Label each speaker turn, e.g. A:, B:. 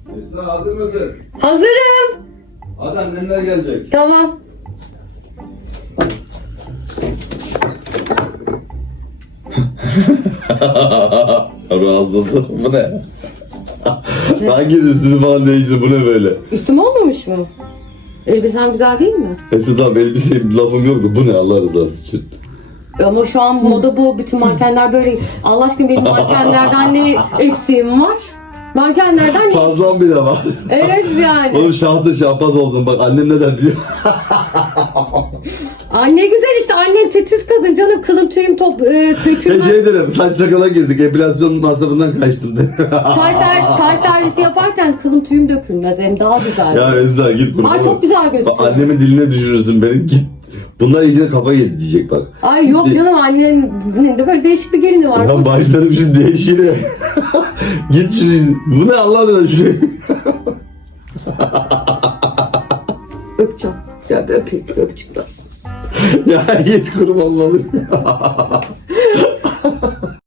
A: Esra hazır mısın?
B: Hazırım.
A: Hadi annemler gelecek.
B: Tamam.
A: Ruh hastası bu ne? Hangi üstünü falan değişti bu ne böyle?
B: Üstüm olmamış mı? Elbisen güzel değil mi?
A: Esra tamam elbiseye bir lafım yoktu. Bu ne Allah rızası için?
B: Ama şu an moda bu. Bütün mankenler böyle. Allah aşkına benim mankenlerden ne eksiğim var? Mankenlerden ne?
A: Fazlan bile var.
B: Evet yani.
A: Oğlum şahtı şahbaz oldun bak annem neden biliyor.
B: Anne güzel işte. Annen titiz kadın canım. Kılım tüyüm dökülmez.
A: Şey derim saç sakala girdik epilasyon masrafından kaçtım de.
B: Çay servisi yaparken kılım tüyüm dökülmez. Hem daha güzel.
A: Ya Esra git buradan.
B: Ay çok güzel
A: Bak,
B: gözüküyor.
A: annemin diline düşürürsün beni git. Bunlar iyice kafa yedi diyecek bak.
B: Ay yok canım, annenin de böyle değişik bir gelini var.
A: Ya başlarım şimdi değişine. Git şu bu ne Allah'ın şu şey.
B: Öpeceğim. Ya bir öpeyim. Öpücükler.
A: Ya git kurban olayım.